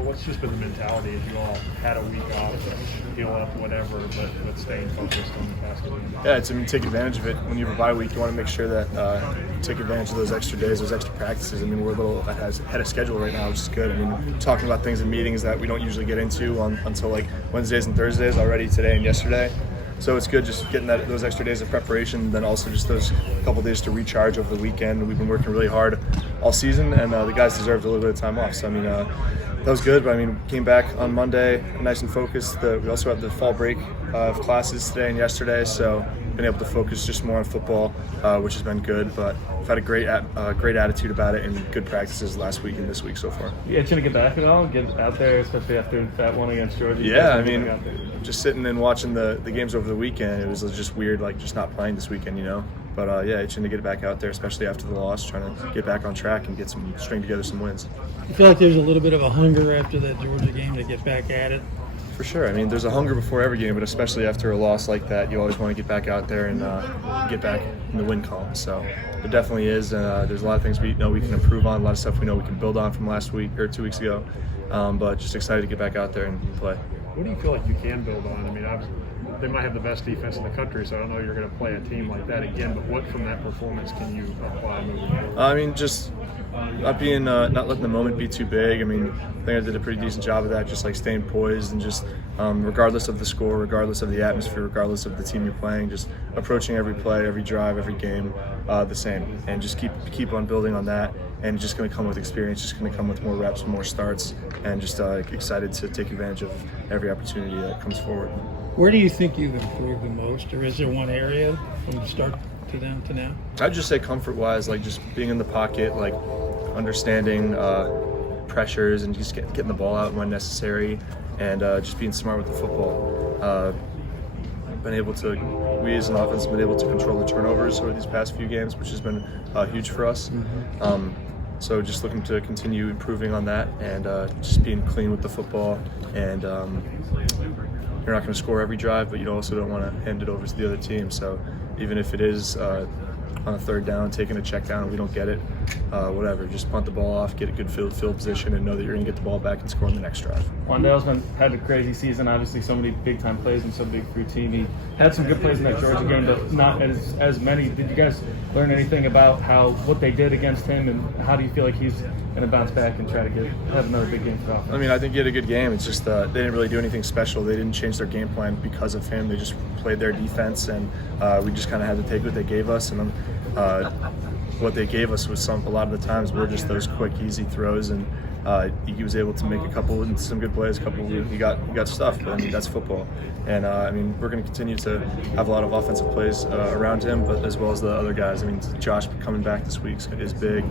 what's just been the mentality as you all had a week off, heal up, whatever, but staying focused on the basketball? Yeah, take advantage of it. When you have a bye week, you want to make sure that you take advantage of those extra days, those extra practices. I mean, we're a little ahead of schedule right now, which is good. I mean, talking about things in meetings that we don't usually get into until like Wednesdays and Thursdays already today and yesterday. So it's good just getting those extra days of preparation, then also just those couple days to recharge over the weekend. We've been working really hard all season, and the guys deserved a little bit of time off. So, I mean, that was good, but I mean, came back on Monday nice and focused. We also have the fall break of classes today and yesterday, so been able to focus just more on football, which has been good. But I've had a great attitude about it and good practices last week and this week so far. You itching to get back at all? Get out there, especially after that one against Georgia? Yeah, I mean, just sitting and watching the games over the weekend, it was just weird, like just not playing this weekend, you know. But yeah, itching to get back out there, especially after the loss, trying to get back on track and string together some wins. You feel like there's a little bit of a hunger after that Georgia game to get back at it? For sure. I mean, there's a hunger before every game, but especially after a loss like that, you always want to get back out there and get back in the win column. So it definitely is. There's a lot of things we know we can improve on, a lot of stuff we know we can build on from last week or 2 weeks ago. But just excited to get back out there and play. What do you feel like you can build on? I mean, they might have the best defense in the country, so I don't know you're going to play a team like that again, but what from that performance can you apply moving forward? I mean, just not letting the moment be too big. I mean, I think I did a pretty decent job of that, just like staying poised and just regardless of the score, regardless of the atmosphere, regardless of the team you're playing, just approaching every play, every drive, every game the same, and just keep on building on that. And it's just going to come with experience, just going to come with more reps, more starts, and just excited to take advantage of every opportunity that comes forward. Where do you think you've improved the most, or is there one area from the start to now? I'd just say comfort-wise, like just being in the pocket, like understanding pressures and just getting the ball out when necessary, and just being smart with the football. We as an offense have been able to control the turnovers over these past few games, which has been huge for us. Mm-hmm. So just looking to continue improving on that and just being clean with the football. And you're not going to score every drive, but you also don't want to hand it over to the other team. So even if it is on a third down, taking a check down and we don't get it, whatever, just punt the ball off, get a good field position, and know that you're going to get the ball back and score on the next drive. Wandale's had a crazy season, obviously so many big-time plays and so big for your team. He had some good plays in that Georgia game, but not as many. Did you guys learn anything about what they did against him, and how do you feel like he's going to bounce back and try to have another big game for offense? I mean, I think he had a good game. It's just they didn't really do anything special. They didn't change their game plan because of him. They just played their defense, and we just kind of had to take what they gave us. And what they gave us was a lot of the times were just those quick, easy throws, and he was able to make some good plays. He got stuff, but I mean that's football. And I mean we're going to continue to have a lot of offensive plays around him, but as well as the other guys. I mean Josh coming back this week is big.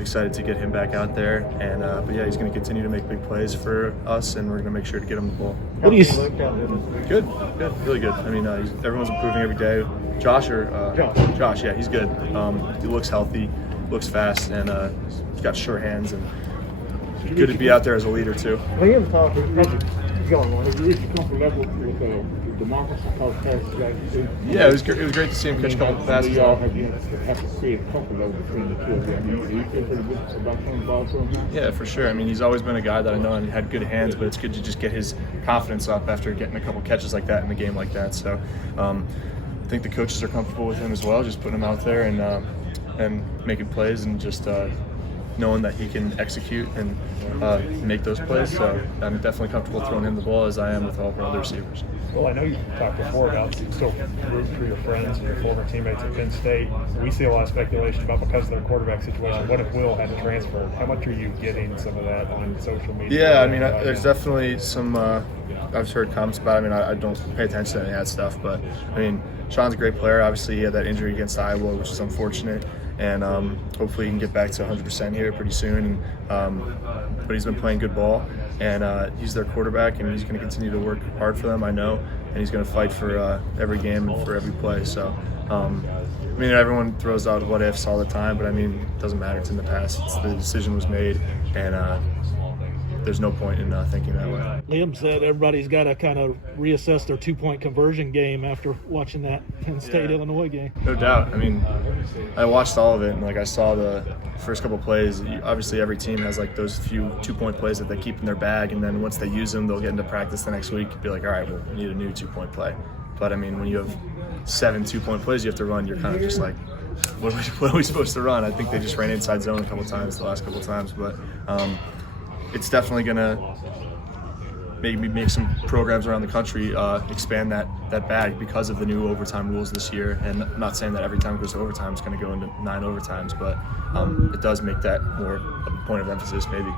Excited to get him back out there, and but yeah, he's going to continue to make big plays for us, and we're going to make sure to get him the ball. What do you? Good, really good. I mean, everyone's improving every day. Josh, yeah, he's good. He looks healthy, looks fast, and he's got sure hands, and good to be out there as a leader too. Yeah, it was great to see him catch a couple passes. Yeah, for sure. I mean, he's always been a guy that I know and had good hands, but it's good to just get his confidence up after getting a couple catches like that in a game like that. So I think the coaches are comfortable with him as well, just putting him out there and making plays and just knowing that he can execute and make those plays. So I'm definitely comfortable throwing him the ball as I am with all of our other receivers. Well, I know you talked before about still rooting for your friends and your former teammates at Penn State. We see a lot of speculation about because of their quarterback situation. What if Will had to transfer? How much are you getting some of that on social media? Yeah, I mean, there's definitely some I've heard comments about it. I mean, I don't pay attention to any of that stuff, but I mean, Sean's a great player. Obviously, he had that injury against Iowa, which is unfortunate. And hopefully he can get back to 100% here pretty soon. But he's been playing good ball, and he's their quarterback, and he's going to continue to work hard for them, I know, and he's going to fight for every game and for every play. So, I mean, everyone throws out what ifs all the time, but I mean, it doesn't matter. It's in the past. The decision was made, and there's no point in thinking that way. Liam said everybody's got to kind of reassess their 2-point conversion game after watching that Penn State-Illinois game. No doubt. I mean, I watched all of it, and I saw the first couple plays. Obviously, every team has those few 2-point plays that they keep in their bag, and then once they use them, they'll get into practice the next week. Be like, all right, well, we need a new 2-point play. But I mean, when you have 7 2-point plays you have to run, you're kind of just like, what are we supposed to run? I think they just ran inside zone a couple times the last couple times, but it's definitely gonna maybe make some programs around the country expand that bag because of the new overtime rules this year. And I'm not saying that every time it goes to overtime it's going to go into 9 overtimes, but it does make that more of a point of emphasis maybe.